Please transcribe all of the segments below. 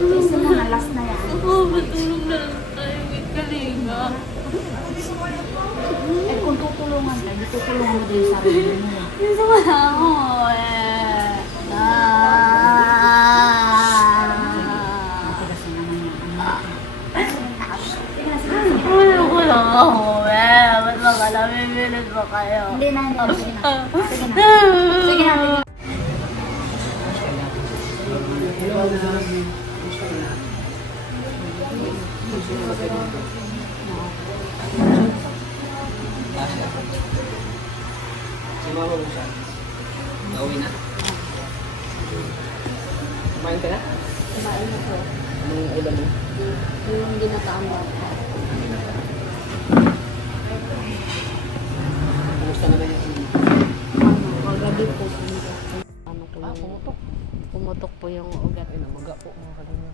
Isa na nga, last na yan. Matulog na lang tayo, may kalinga. Eh kung tutulungan ka, di tutulungan mo din sa sarili mo. Gusto ko na ako eh. Matigas na naman yan. Sige na, sige na. Ayoko lang ako eh. Ba't ba ka namimilit ba kayo? Hindi na, hindi na. Sige na. Sige na. Sige na, sige na. Si mama mo siya. Nauwi na. Kumain ka na? Kumain na po. Anong ulam mo? Yung ginataang bata. Kumusta naman yung Kagabi po. Ano po yung... pumutok. Pumutok po yung ugat. Ay, namaga po mga kalinga.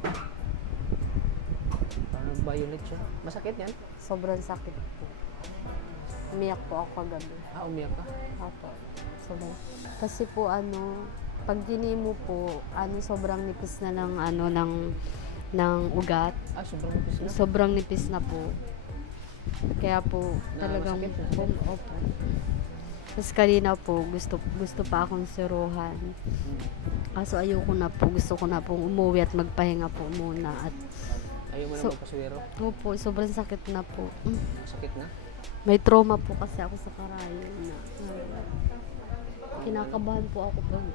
Parang violet siya. Masakit yan? Sobrang sakit po. Umiyak po ako kagabi. Umiyak ka? Apo. Sobrang. Kasi po pag ginimo po, sobrang nipis na ng ng ugat. Sobrang nipis na. Sobrang nipis na po. Kaya po talagang masakit na. opo. Tapos kanina po, gusto pa akong siruhan. Kaso ayoko na po, gusto ko na pong umuwi at magpahinga po muna. At Ayaw mo na magpaswero? opo, sobrang sakit na po. Sakit na? May trauma po kasi ako sa karayo na kinakabahan po ako pag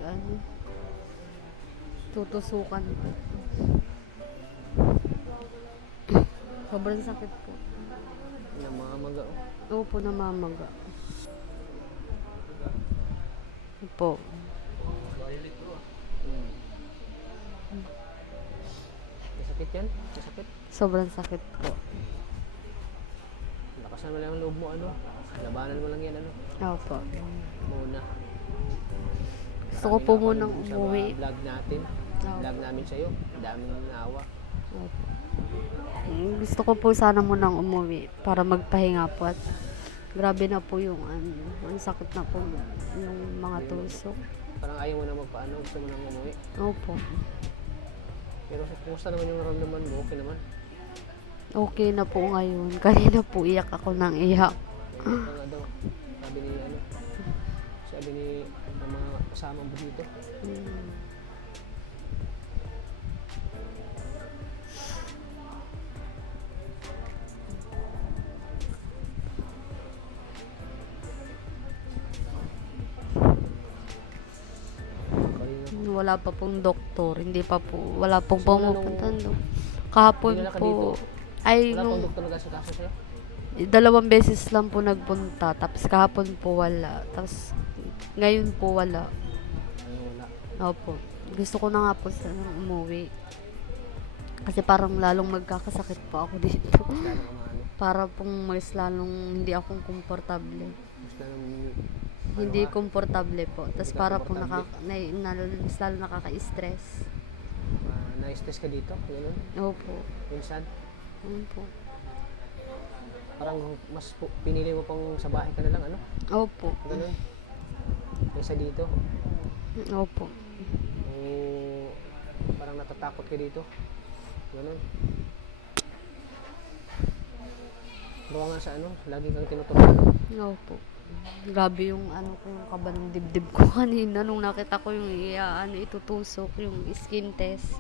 tutusukan po. Sobrang sakit po. Namamaga. Opo, namamaga. Po. Masakit yan? Masakit? Sobrang sakit po. Lakasan mo lang ang loob mo, labanan mo lang yan, Opo. muna. Gusto ko po munang umuwi. Sa vlog natin, Opo. vlog namin sa'yo, daming naawa. Opo. Gusto ko po sana munang umuwi para magpahinga po at grabe na po yung ang sakit na po yung mga tusok. Parang ayaw mo na magpaano, gusto mo nang umuwi. Opo. Pero kumusta naman yung naramdaman mo? Okay naman. Okay na po ngayon. Kanina po iyak ako ng iyak. Ito nga daw, sabi ni ng mga kasama mo dito. Wala pa pong doktor. Hindi pa po. Wala pong So, wala pumupunta. nung- Kahapon Hindi na po. dito? Ay, Wala nung pang doktor nag-asikaso sa'yo? 2 beses lang po nagpunta. Tapos kahapon po wala. Tapos ngayon po wala. Ay, wala. Opo. Gusto ko na nga po sanang umuwi. Kasi parang lalong magkakasakit po ako dito. Mas lalo ka maano. Para pong mas lalong hindi ako komportable. Mas lalo Hindi komportable po. Tapos Hindi ka para po komportable. mas lalo nakaka-stress. na-stress ka dito. Ganun. Opo. Minsan. Opo. Parang mas pinili mo pang sa bahay ka na lang, Opo. Ganun. Kaysa dito. Opo. O parang natatakot ka dito. Ganun. Bawa nga sa lagi kang tinuturuan. Opo. Grabe yung kung kaba ng dibdib ko kanina nung nakita ko yung itutusok, yung skin test.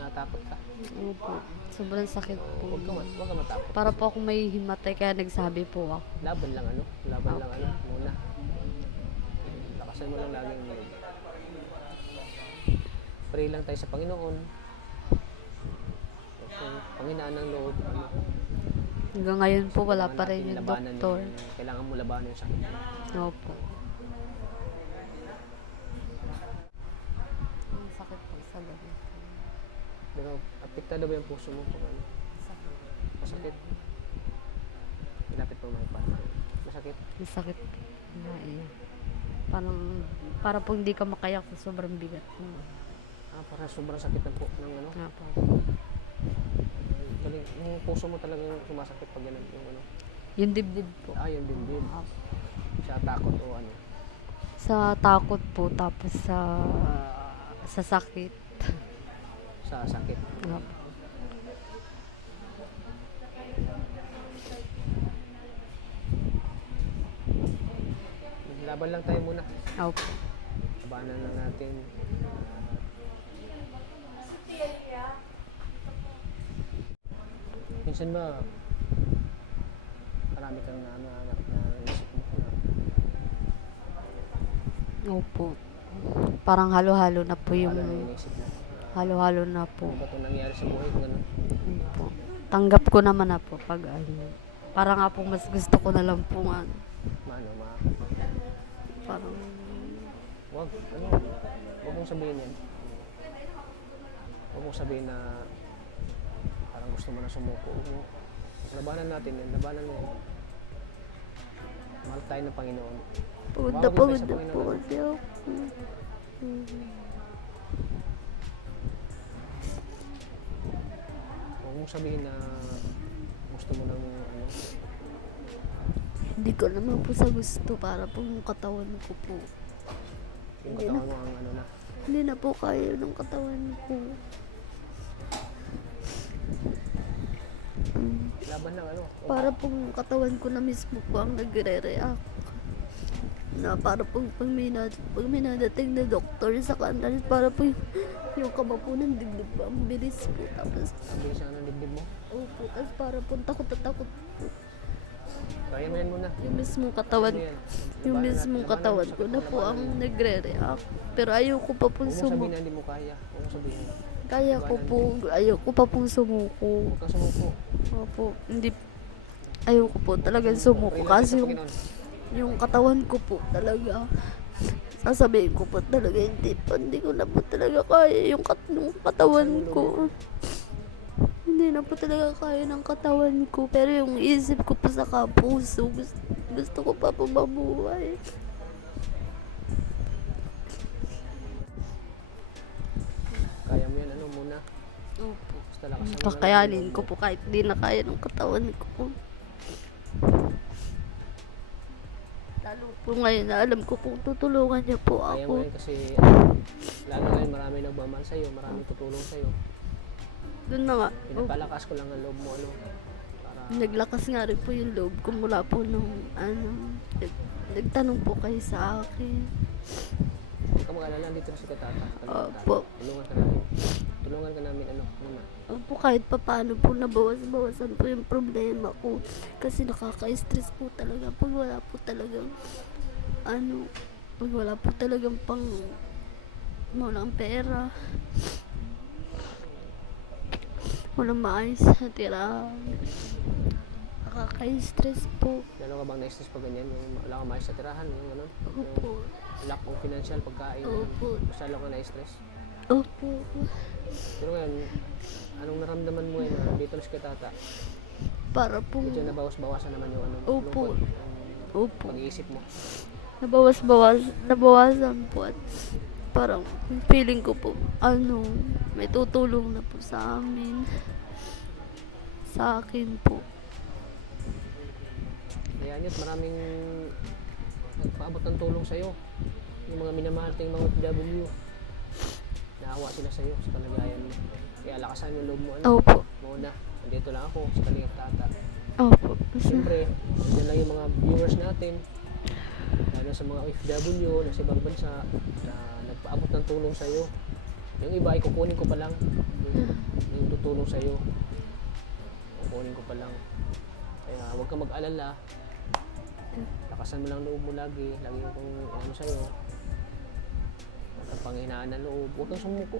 Natakot ka. Opo. Sobrang sakit po. Huwag ka matakot. Para po ako may himatay kaya nagsabi po ako. Laban lang Laban lang muna. Lakasan mo lang lagi yung loob. Pray lang tayo sa Panginoon. Kung panghinaan ng loob, Hanggang ngayon po wala pa rin natin yung labanan doktor. kailangan mo labanan yung sakit. Opo. Ang sakit po sa gabi. Pero apektado ba yung puso mo kung ano? Masakit. Ilapit mo mga pa. Masakit. Ang sakit po. Naiyak. Para po hindi ka makayak sa sobrang bigat. Parang sobrang sakit ng po ng Nga po. puso mo talagang sumasakit pag ganun yung ano. Yung dibdib po. Yung dibdib. Opo. Sa takot o ano. Sa takot po, tapos sa sakit. Sa sakit. Opo. Laban lang tayo muna. Opo. Labanan lang natin. Minsan ba marami kang nahanap na isip mo na Opo. Parang halo-halo na po yung... wala na iniisip na Halo-halo na po. ano ba itong nangyari sa buhay ko gano'n. Opo. Tanggap ko naman na po pag ano. Parang nga po mas gusto ko na lang po nga. Parang... Wag mong sabihin yan. Wag mong sabihin na parang gusto mo na sumuko. Labanan natin yan, labanan mo yan. Mahal tayo ng Panginoon. Pagod Tawag mo tayo sa po Panginoon. kasi ako. Huwag mong sabihin na gusto mo ng ano. Hindi ko naman po sa gusto para po yung katawan ko po. Yung katawan mo ang ano na. Hindi na po kaya ng katawan ko. Laban lang ano. Para pong katawan ko na mismo po ang nagre-react. Na para pong pag may nadating na doktor sa kanan, para po yung kaba po ng dibdib po, ang bilis po. Tapos, Ang bilis ang dibdib mo. opo, tapos para po takot na takot po. Kaya mo yan muna. Yung mismong katawan, Ano yan? yung Labanan mismong natin. katawan Labanan ko na natin. po ang nagre-react. Pero ayaw ko pa pong Huwag mong sabihin sumuko. na hindi mo kaya. Huwag mong sabihin. Kaya ko po, ayaw ko pa pong sumuko. Huwag kang sumuko. Opo, hindi, ayaw ko po talagang sumuko. Pray natin Kasi sa Panginoon. yung katawan ko po talaga, sasabihin ko po talaga, hindi ko na po talaga kaya yung katawan ko. Hindi na po talaga kaya ng katawan ko. Pero yung isip ko po sa kapuso, gusto ko pa po mabuhay. Kaya mo yan ano muna. Opo. Basta lakasan mo na lang Kakayanin yung ko po kahit di na kaya ng katawan ko po. Lalo po ngayon na alam ko po tutulungan niya po Kaya mo ako. yan kasi lalo ngayon marami nagmamahal sa'yo, marami tutulong sa'yo. Doon na nga. Pinapalakas ko lang ang loob mo ano. Para Naglakas nga rin po yung loob ko mula po nung nagtanong po kayo sa akin. huwag ka mag-alala dito na si Katata. Opo. Tulungan ka namin. Tulungan ka namin ano muna. Opo, kahit pa paano po nabawas-bawasan po yung problema ko. Kasi nakaka-stress po talaga pag wala po talagang pag wala po talagang walang pera. Walang maayos na tira. Nakaka-stress po. Lalo ka bang na-stress pag ganyan? Yung wala kang maayos sa tirahan, yung ano? Opo. Yung lack of financial pagkain. Opo. Basta lalo ka na-stress. Opo. Pero ngayon, anong naramdaman mo ngayon na dito na si Katata? Para po. Medyo nabawas-bawasan naman yung ano, Opo. lungkot, ang Opo. pag-iisip mo. Nabawasan po at parang feeling ko po, may tutulong na po sa amin. Sa akin po. Kaya nyo't maraming nagpaabot ng tulong sa'yo. Yung mga minamahal tayong mga OFW. Naawa sila sa'yo sa kalagayan mo. Kaya lakasan yung loob mo. Opo. Muna, nandito lang ako sa Kalingap Tata. Opo. Siyempre, yan lang yung mga viewers natin. Lalo sa mga OFW na sa ibang bansa na nagpaabot ng tulong sa'yo. Yung iba ay kukunin ko pa lang. Yung tutulong sa'yo. Kukunin ko pa lang. Kaya huwag kang mag-alala. Lakasan mo lang loob mo lagi. Lagi kung ano sa'yo. At panghinaan ng loob. Huwag kang sumuko.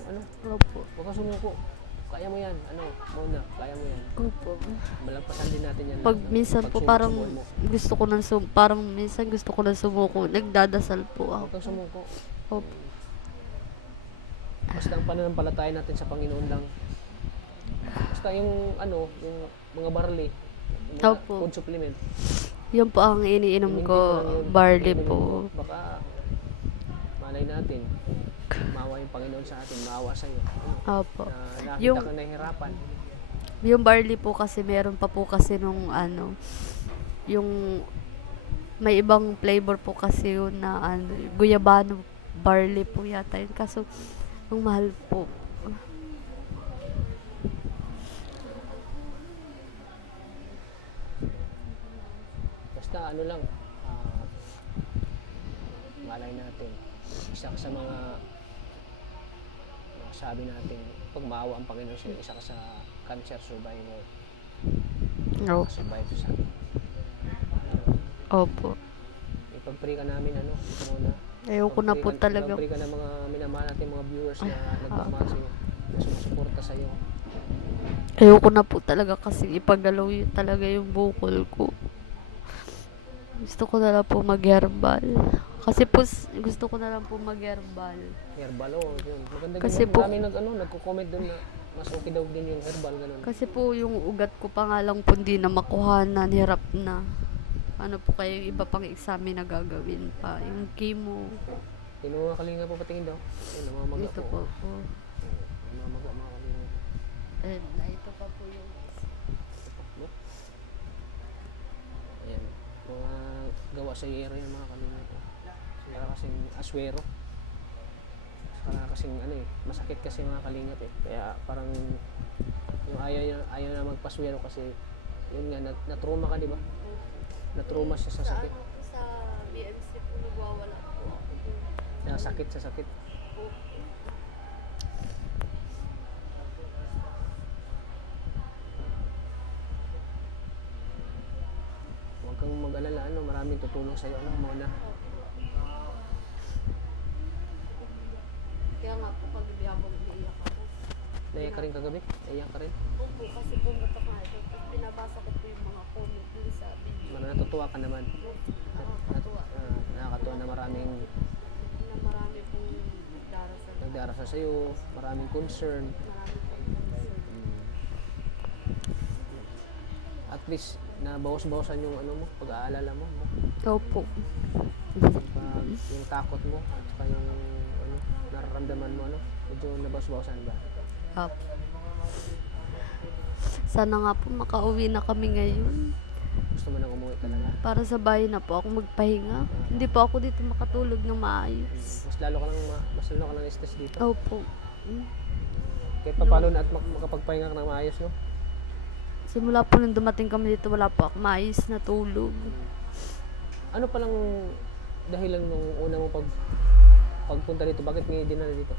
Opo. Huwag kang sumuko. Kaya mo yan. Muna. Kaya mo yan. Opo. Malagpasan din natin yan. Pag lahat, minsan po pagsubok parang sa buhay mo. gusto ko nang parang minsan gusto ko nang sumuko. Nagdadasal po ako. Huwag kang sumuko. Opo. Basta ang pananampalataya natin sa Panginoon lang. Basta yung yung mga barley, yung mga Opo. food supplement. Yan po ang iniinom Inumin ko. mo lang yun. Barley Inumin po. mo. Baka malay natin, maawa yung Panginoon sa atin, maawa sa'yo. Opo. Na nakita Yung- kang nahihirapan. Yung barley po kasi meron pa po kasi nung ano, yung may ibang flavor po kasi yun na ano, guyabano barley po yata yun. Kaso, ang mahal po. Basta ano lang, malay natin, isa ka sa mga sabi natin, pag maawa ang Panginoon sa'yo, isa ka sa cancer survivor. No. Survive sa sakit. Opo. Ipag-pray ka namin, ano, ito muna. Ayoko na po talaga. Ipag-pray ka ng mga minamahal natin mga viewers na nagmamahal sa'yo, na sumusuporta sa'yo. Ayoko na po talaga kasi ipagalaw yun talaga yung bukol ko. Gusto ko na lang po mag-herbal. Kasi po, gusto ko na lang po mag-herbal. Herbal, oh, yun. Maganda Kasi din. po- Marami nagko-comment doon na mas okay daw din yung herbal, ganun. Kasi po yung ugat ko pa nga lang po hindi na makuhanan, hirap na. Ano po kayo yung iba pang examen na gagawin pa. Yung chemo. Sino mga kalinga po patingin daw? Yun, namamaga Ito po. po. Namamaga mga kalinga. And ito pa po yung No? Ayan. Mga gawa sa area yung mga kalinga po. Para kasing aswero. Para kasing ano eh, masakit kasi mga kalingap eh. Kaya parang yung ayaw na magpaswero kasi yun nga, na-trauma ka, di ba? Na-trauma siya sa sakit. sa BMC po nagwawala po ako. Sa sakit. Huwag kang mag-alala, ano, maraming tutulong sa'yo, ano, muna. Kaya nga po pag habang umiiyak ako. Naiyak ka rin kagabi? Naiyak ka rin? Opo, kasi pumunta ka ito. Tapos binabasa ko po yung mga comment dun sa video. Natutuwa ka naman. Nakakatuwa Nakakatuwa na maraming na marami pong nagdarasal. nagdarasal sa'yo, maraming concern. Marami pong concern. At least, nabawas-bawasan yung ano mo, pag-aalala mo. Opo. Pag yung takot mo, at saka yung ano, nararamdaman mo, ano, medyo nabawas-bawasan ba? Opo. Sana nga po makauwi na kami ngayon. Gusto mo nang umuwi talaga? Para sa bahay na po ako magpahinga. Hindi po ako dito makatulog ng maayos. Mas lalo ka lang stress dito. Opo. Kahit pa paano na at makapagpahinga ka ng maayos, no? Simula po nung dumating kami dito, wala po ako maayos na tulog. Ano palang dahilan nung una mo pagpunta dito? Bakit ngayon dinala dito?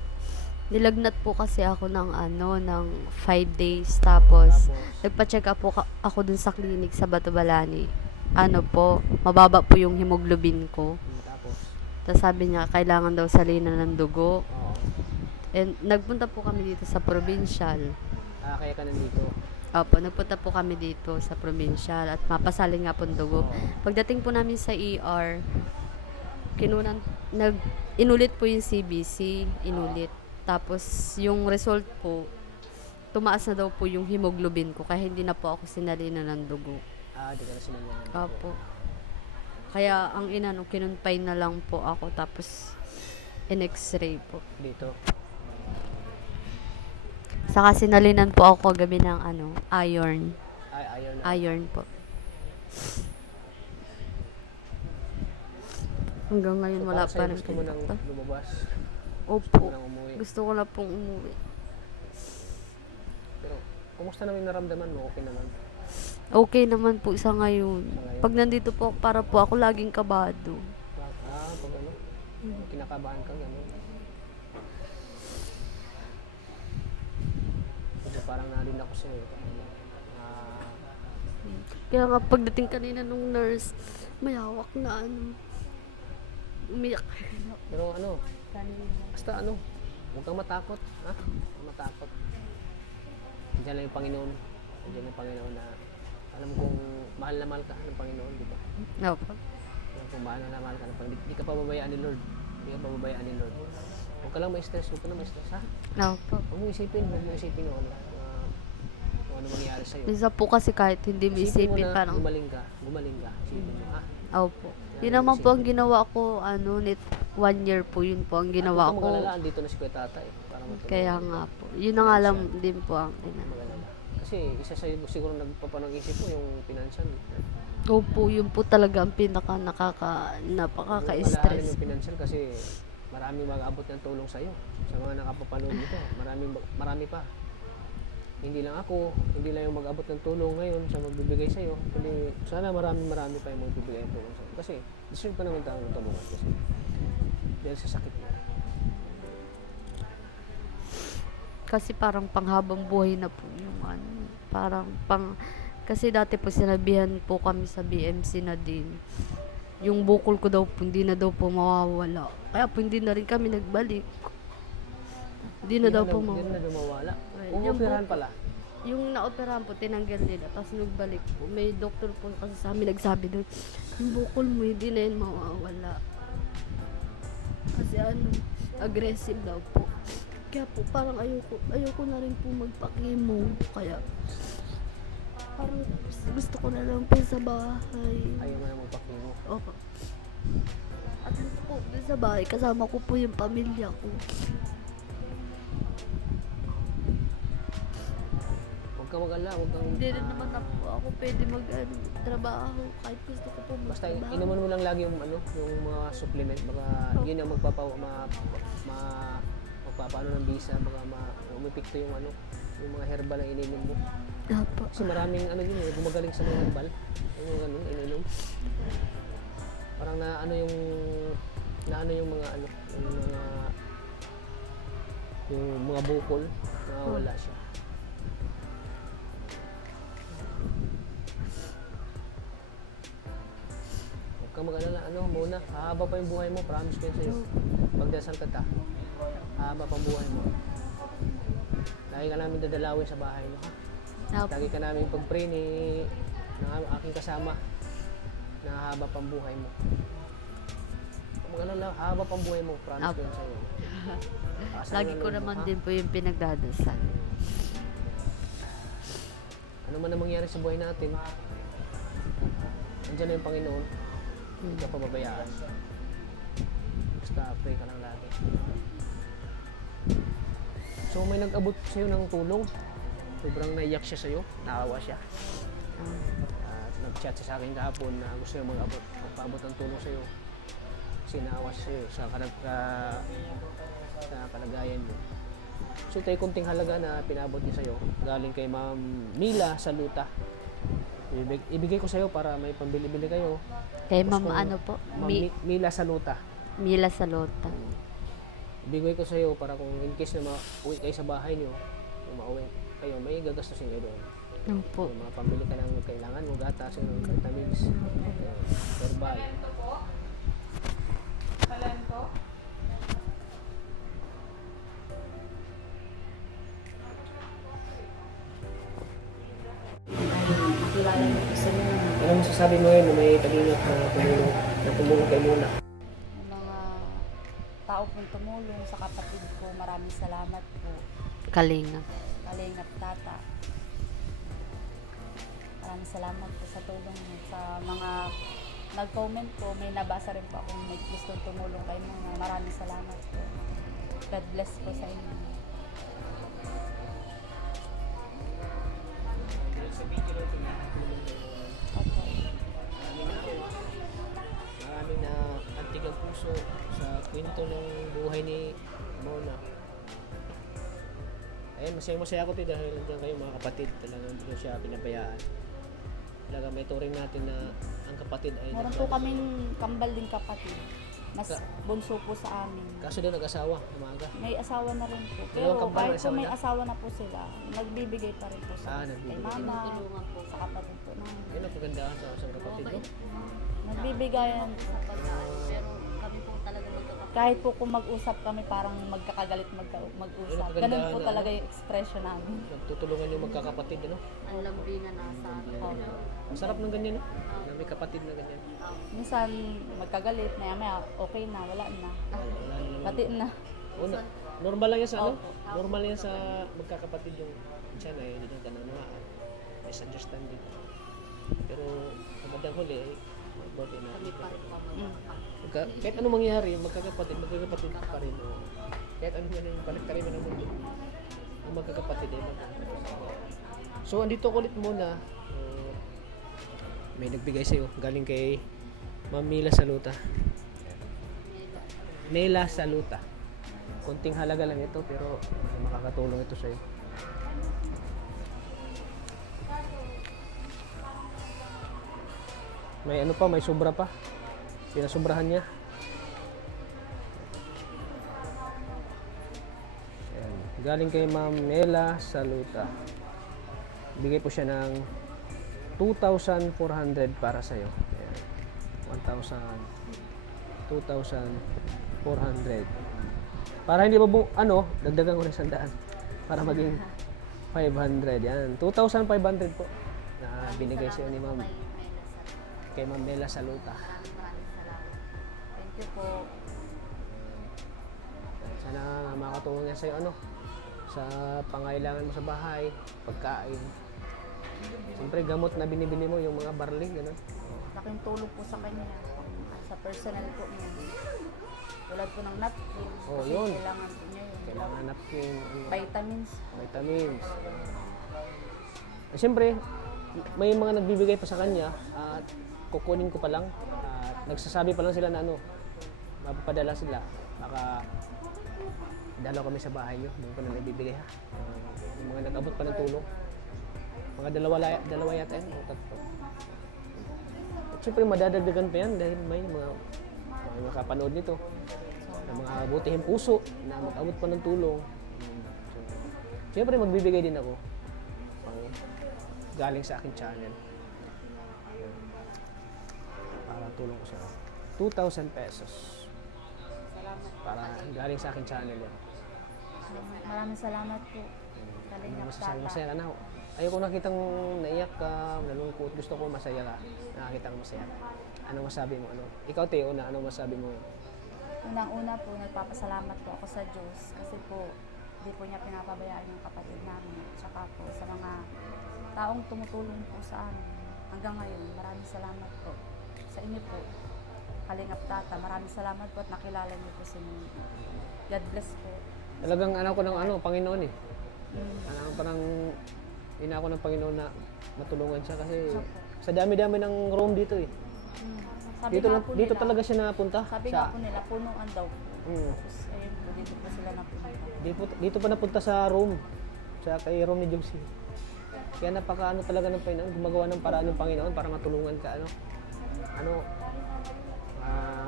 Nilagnat po kasi ako ng ng 5 days. Tapos, nagpa-check up po ako dun sa clinic sa Batubalani. Ano po, mababa po yung hemoglobin ko. Tapos? Tapos sabi niya, kailangan daw salinan ng dugo. Oo. And nagpunta po kami dito sa provincial. Kaya ka nandito. Opo, nagpunta po kami dito sa provincial at mapasalin nga po ang dugo. Pagdating po namin sa ER, inulit po yung CBC, inulit. Tapos, yung result po, tumaas na daw po yung hemoglobin ko, kaya hindi na po ako sinalina ng dugo. Di ka na sinunyan. Opo. Kaya, ang kinunpay na lang po ako, tapos, in-x-ray po. Dito. Saka sinalinan po ako kagabi ng iron. Ayaw na. Iron po. Hanggang ngayon So, wala para pa sa'yo, rin gusto mo nang pinakta. lumabas. Opo. Gusto mo nang umuwi. Gusto ko na pong umuwi. Pero, kumusta naman yung naramdaman mo? Okay naman. Okay naman po sa ngayon. Sa ngayon? Pag nandito po ako, para po ako laging kabado. Pag ano? Kinakabahan ka, gano'n. Kasi parang nalin ako sa'yo. Kaya nga pagdating kanina nung nurse, may hawak na umiyak. Pero ano, basta ano, huwag kang matakot. Ha? Huwag kang matakot. Diyan lang yung Panginoon. Diyan yung Panginoon na alam kong mahal na mahal ka ng Panginoon, di ba? Opo. Alam kong mahal na mahal ka ng Panginoon. Di ka pababayaan ni Lord. Di ka pababayaan ni Lord. Huwag ka lang ma-stress. Huwag ka lang ma-stress, ha? Opo. Huwag mo isipin yung ano, kung ano mangyayari sa'yo. Minsan po kasi kahit hindi mo Isipin mo isipin, na parang, gumaling ka. Isipin mo, ha? opo. Yun naman po ang ginawa ko, 1 year po yun po ang ginawa Huwag kang ko. mag-alala, andito na si Kuya Tatay. Para matulungan Kaya kita. nga po. Yun na nga lang din po ang Huwag kang mag-alala. Kasi isa sa siguro nagpapanag-isip mo yung financial. Opo, yun po talaga ang Alahanin nakaka-stress. yung financial kasi maraming mag-abot ng tulong sa'yo. Sa mga nakapapanood nito, marami pa. Hindi lang ako, hindi lang yung mag-abot ng tulong ngayon sa magbibigay sa'yo. Kundi sana marami pa yung magbibigay ng tulong sa'yo. Kasi deserve pa naman tayong tulungan kasi dahil sa sakit mo. Kasi parang panghabang buhay na po yung ano. Kasi dati po sinabihan po kami sa BMC na din. Yung bukol ko daw po, hindi na daw po mawawala. Kaya po hindi na rin kami nagbalik. Hindi na daw po Hindi na lumawala. Yung Uoperahan pala. Yung naoperahan po, tinanggal nila. Tapos nagbalik po. May doktor po kasi sa amin nagsabi doon, yung bukol mo, hindi na yun mawawala. Kasi aggressive daw po. Kaya po, parang ayoko na rin po magpa-chemo. Kaya, parang gusto ko na lang po sa bahay. Ayaw mo na magpakimo. Opo. At least po, dun sa bahay, kasama ko po yung pamilya ko. Huwag ka mag-ala, huwag kang... Hindi rin naman na po ako pwede mag-trabaho kahit gusto ko po Basta magtrabaho. inuman mo lang lagi yung yung mga supplement, baka yun ang magpapaano ng visa, baka umipikto yung yung mga herbal na ininom mo. Opo. Kasi maraming gumagaling sa mga herbal. Yung mga ganun, ininom. Parang yung mga bukol, nawawala siya. Huwag kang mag-alala, muna, hahaba pa yung buhay mo, promise ko yun sa'yo. Pagdasal ka hahaba pa ang buhay mo. Lagi ka namin dadalawin sa bahay niyo. Opo. Lagi ka namin pag-pray ng aking kasama na hahaba pang buhay mo. Huwag mag-alala, hahaba pang buhay mo, promise ko yun sa'yo. Lagi ko naman din po yung pinagdadasal. Ano man ang mangyari sa buhay natin, nandiyan na yung Panginoon. Hindi ka pababayaan. Basta pray ka lang lagi. So may nag-abot sa'yo ng tulong. Sobrang naiyak siya sa'yo. Naawa siya. At nag-chat siya sa akin kahapon na gusto niya magpaabot ng tulong sa'yo. Kasi naawa siya sa'yo sa kalagayan mo. So tayo kunting halaga na pinabot niya sa'yo. Galing kay Ma'am Mila Saluta. Ibigay ko sa'yo para may pambili-bili kayo. Kay Ma'am po? Mila Saluta. Mila Salota. Ibigay ko sa'yo para kung in case na mauwi kayo sa bahay niyo, kung mauwi kayo, may gagastusin kayo doon. Opo. Yung mga pambili ka ng kailangan mo, gatas, yung vitamins, herbal. Ano masasabi mo ngayon na may kalingap na tumulong kay Muna? Yung mga tao pong tumulong sa kapatid ko, maraming salamat po. Kalinga. Kalingap Tata. Maraming salamat po sa tulong niyo. Sa mga nag-comment po, may nabasa rin po akong may gusto tumulong kay mga. Maraming salamat po. God bless po sa inyo. Opo. Maraming na antig ang puso sa kwento ng buhay ni Mona. Ayan, masaya ako dahil nandiyan kayo mga kapatid. Talagang hindi ko siya pinabayaan. Talaga may turing natin na ang kapatid ay Meron po kaming kambal din kapatid. Mas bunso po sa amin. Kaso daw nag-asawa, umaga. May asawa na rin po. Dalawang Pero kambal, kahit may po asawa may na? asawa na po sila, nagbibigay pa rin po sila. Nagbibigay. Kay mama, sa kapatid po namin. Ayun ang kagandahan sa isang kapatid, no? Nagbibigayan po. Pero kami po talaga magkakapatid. Kahit po kung mag-usap kami, parang magkakagalit mag-usap. Ayun ang Ganun po kagandahan, talaga yung expression namin. Nagtutulungan yung magkakapatid, ano? Ang lambingan nasa Ang sarap ng ganyan, no? Na may kapatid na ganyan. Minsan magkagalit, maya okay na, wala na. Wala na naman. Pati na. Una, normal lang yan sa ano? Opo. Normal yan sa magkakapatid yung siya na hindi nyo kananungaan. Misunderstanding. Pero sa bandang huli, buti na. Kahit anong mangyari, magkakapatid pa rin. O, kahit anong yan yung paligtarin mo ng mundo. Ang magkakapatid ay magkakapatid. So, andito ko ulit muna. May nagbigay sa'yo. Galing kay Ma'am Mila Saluta. Nela Saluta. Konting halaga lang ito, pero makakatulong ito sa'yo. May ano pa, may sobra pa. Pinasobrahan niya. Ayan. Galing kay Ma'am Nela Saluta. Bigay po siya ng 2,400 para sa'yo. Ayan. 2,400. Para hindi ba dagdagan ko ng 100 para maging 500. Yan. 2,500 po na binigay sa'yo ni Ma'am. Kay Ma'am Nela Saluta. Thank you po. Sana makatulong yan sa'yo sa pangailangan mo sa bahay, pagkain. Siyempre gamot na binibili mo, yung mga barley, gano'n. Laking tulong po sa kanya. Sa personal po niya. Tulad po ng napkin. Oh, Kasi yun. kailangan po niya yun. Kailangan napkin, Vitamins. vitamins. Siyempre, may mga nagbibigay pa sa kanya at kukunin ko pa lang at nagsasabi pa lang sila na mapapadala sila. Baka dalaw kami sa bahay nyo, doon ko na nagbibigay ha. Yung mga nag-abot pa ng tulong. Mga dalawa yata yan, o tatlo. At siyempre madadagdagan pa yan dahil may mga makapanood nito. Ng mga butihing puso na mag-abot pa ng tulong. So, siyempre magbibigay din ako galing sa aking channel. Para tulong ko sa 2,000 pesos. Salamat. Para galing sa aking channel yan. Maraming salamat po. Kalingap Tata. Masaya ka na. Ayoko nakitang naiyak ka, nalungkot. Gusto ko masaya ka. Nakakita ko masaya. Anong masabi mo? Ikaw, Teo, anong masabi mo? Unang-una po, nagpapasalamat po ako sa Diyos kasi po, hindi po niya pinapabayaan yung kapatid namin. Tsaka po sa mga taong tumutulong po sa amin. Hanggang ngayon, maraming salamat po. Sa inyo po, Kalingap Tata, maraming salamat po at nakilala niyo po si Mimi. God bless po. Talagang anak ko ng Panginoon eh. Mm. Parang ina ako ng Panginoon na matulungan siya kasi Siya po. sa dami-dami ng room dito eh. Sabi Dito, nga po dito nila, talaga siya napunta. sabi nga po nila, punuan daw po. Mm. Tapos, ayun po, dito po sila napunta. Dito pa napunta sa room. Sa kay room ni Josie. Kaya napaka talaga ng Panginoon. Gumagawa ng paraan ng Panginoon para matulungan ka.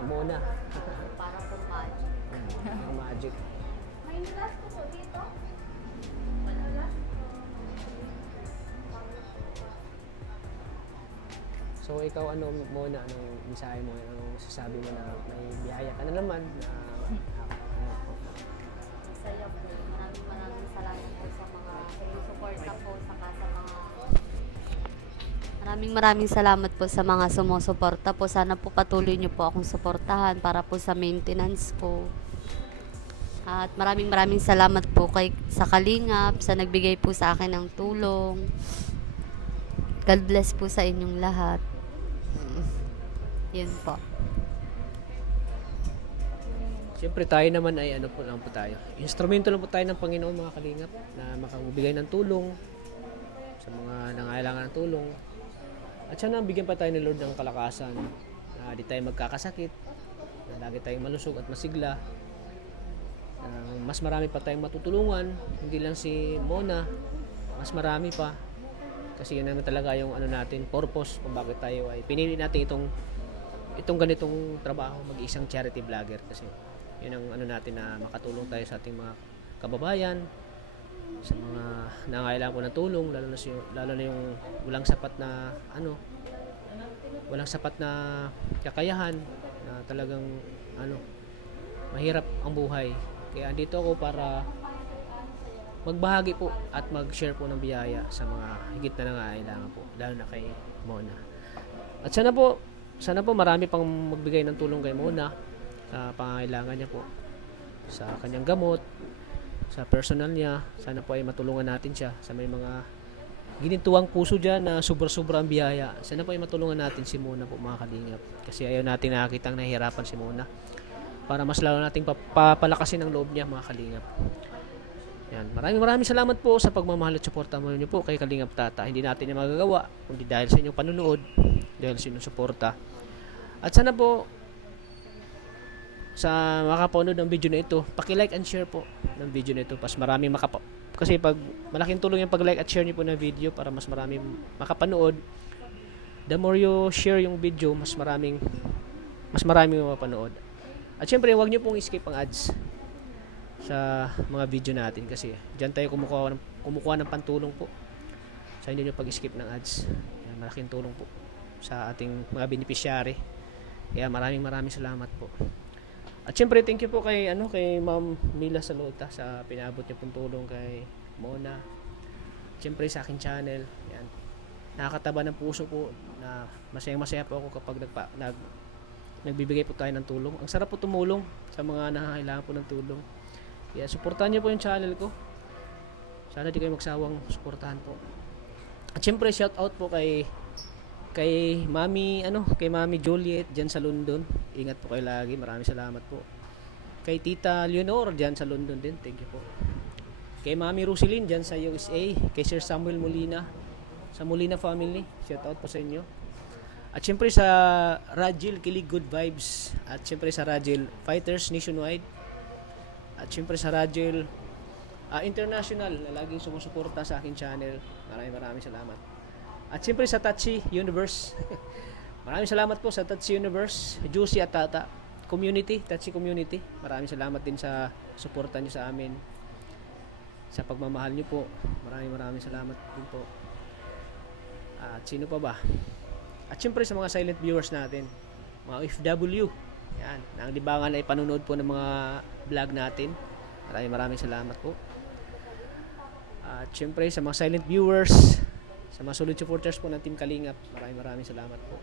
Muna. Para po magic. Ang magic. May nilas po po dito? So ikaw muna, anong mensahe mo, anong sasabi mo na may biyaya ka na naman na Masaya po. Maraming salamat po sa mga sumusuporta po saka sa mga Maraming salamat po sa mga sumusuporta po. Sana po patuloy niyo po akong suportahan para po sa maintenance ko. At maraming salamat po sa Kalingap, sa nagbigay po sa akin ng tulong. God bless po sa inyong lahat. Yun po. Siyempre tayo naman ay lang po tayo. Instrumento lang po tayo ng Panginoon mga kalingap na makabigay ng tulong sa mga nangailangan ng tulong. At sana bigyan pa tayo ni Lord ng kalakasan na di tayo magkakasakit, na lagi tayong malusog at masigla. Mas marami pa tayong matutulungan, hindi lang si Mona, mas marami pa. Kasi yun naman talaga yung natin, purpose kung bakit tayo ay pinili natin itong ganitong trabaho, mag-isang charity vlogger kasi yun ang natin na makatulong tayo sa ating mga kababayan, sa mga nangangailangan po ng tulong, lalo na yung walang sapat na kakayahan, na talagang mahirap ang buhay. Kaya andito ako para magbahagi po at mag-share po ng biyaya sa mga higit na nangangailangan po, lalo na kay Mona. At sana po marami pang magbigay ng tulong kay Mona sa pangangailangan niya po, sa kanyang gamot, sa personal niya. Sana po ay matulungan natin siya sa may mga ginintuang puso dyan na sobra-sobra ang biyaya. Sana po ay matulungan natin si Mona po mga kalingap, kasi ayaw natin nakakitang nahihirapan si Mona, para mas lalo nating papalakasin ang loob niya mga kalingap. Yan. Maraming salamat po sa pagmamahal at suporta mo niyo po kay Kalingap Tata. Hindi natin yung magagawa kundi dahil sa inyong panunood, dahil sa inyong suporta. At sana po sa makapanood ng video na ito, paki-like and share po ng video na ito. Kasi pag malaking tulong yung pag-like at share niyo po ng video para mas maraming makapanood. The more you share yung video, mas maraming mapapanood. At syempre, huwag niyo pong skip ang ads sa mga video natin kasi diyan tayo kumukuha ng pantulong po sa hindi nyo pag-skip ng ads. Yan, malaking tulong po sa ating mga beneficiary. Kaya maraming salamat po. At syempre thank you po kay Ma'am Mila Salota sa pinabot niya pong tulong kay Mona. Syempre sa akin channel. Yan. Nakakataba ng puso po na masaya po ako kapag nagbibigay po tayo ng tulong. Ang sarap po tumulong sa mga nangangailangan po ng tulong. Kaya suportahan niyo po yung channel ko. Sana di kayo magsawang suportahan po. At syempre shout out po kay Mami Juliet diyan sa London. Ingat po kayo lagi. Maraming salamat po. Kay Tita Leonor diyan sa London din. Thank you po. Kay Mami Roselyn diyan sa USA. Kay Sir Samuel Molina sa Molina family. Shout out po sa inyo. At syempre sa Rajil Kilig Good Vibes. At syempre sa Rajil Fighters Nationwide. At syempre sa Rajil International na laging sumusuporta sa akin channel. Maraming salamat. At syempre sa Tachi Universe. Maraming salamat po sa Tachi Universe, Juicy at Tata Community, Tachi Community. Maraming salamat din sa suporta niyo sa amin. Sa pagmamahal niyo po. Maraming salamat din po. At sino pa ba? At syempre sa mga silent viewers natin, mga OFW. Yan, ang libangan ay panunood po ng mga vlog natin. Maraming salamat po. At syempre sa mga silent viewers, sa mga solid supporters po ng Team Kalingap, maraming salamat po.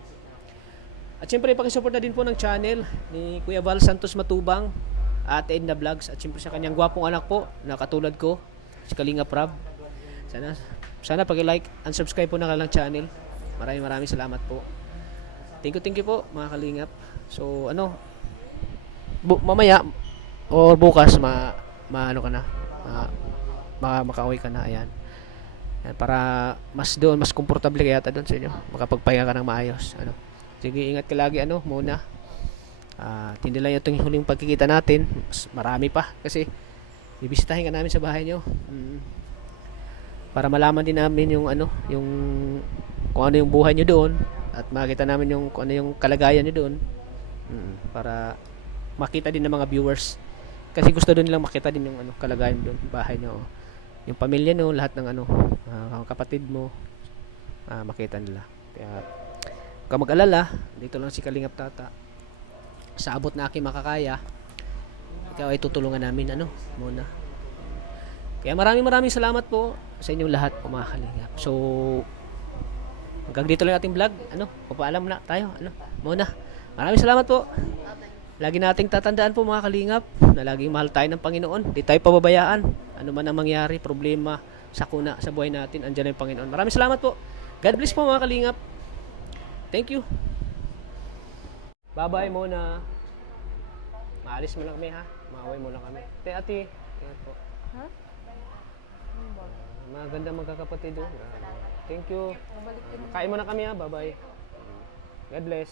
At syempre pakisupport na din po ng channel ni Kuya Val Santos Matubang at Edna Vlogs. At syempre sa kanyang gwapong anak po na katulad ko, si Kalingap Rab. Sana paki-like and subscribe po ng kanilang channel. Maraming salamat po. Thank you po mga Kalingap. So mamaya o bukas makauwi ka na. Ayan. Para mas komportable ka yata doon sa inyo. Makapagpahinga ka ng maayos. Sige, ingat ka lagi muna. Hindi lang itong huling pagkikita natin. Mas marami pa kasi bibisitahin ka namin sa bahay nyo. Para malaman din namin yung kung ano yung buhay nyo doon at makita namin kung ano yung kalagayan nyo doon. Para makita din ng mga viewers. Kasi gusto doon nilang makita din yung kalagayan doon, bahay nyo. Yung pamilya nyo, lahat ng kapatid mo, makita nila. Kaya huwag ka mag-alala, dito lang si Kalingap Tata. Sa abot na aking makakaya, ikaw ay tutulungan namin muna. Kaya maraming salamat po sa inyong lahat po mga Kalingap. So hanggang dito lang ating vlog. Papaalam na tayo. Muna. Maraming salamat po. Lagi nating tatandaan po mga Kalingap na laging mahal tayo ng Panginoon. Di tayo pababayaan. Ano man ang mangyari, problema, sakuna sa buhay natin, andyan ang Panginoon. Maraming salamat po. God bless po mga Kalingap. Thank you. Bye-bye muna. Maalis mo lang kami ha. Maaway mo lang kami. Ate. Ingat po. Ha? Maganda magkakapatid. Thank you. Kain mo na kami ha. Bye-bye. God bless.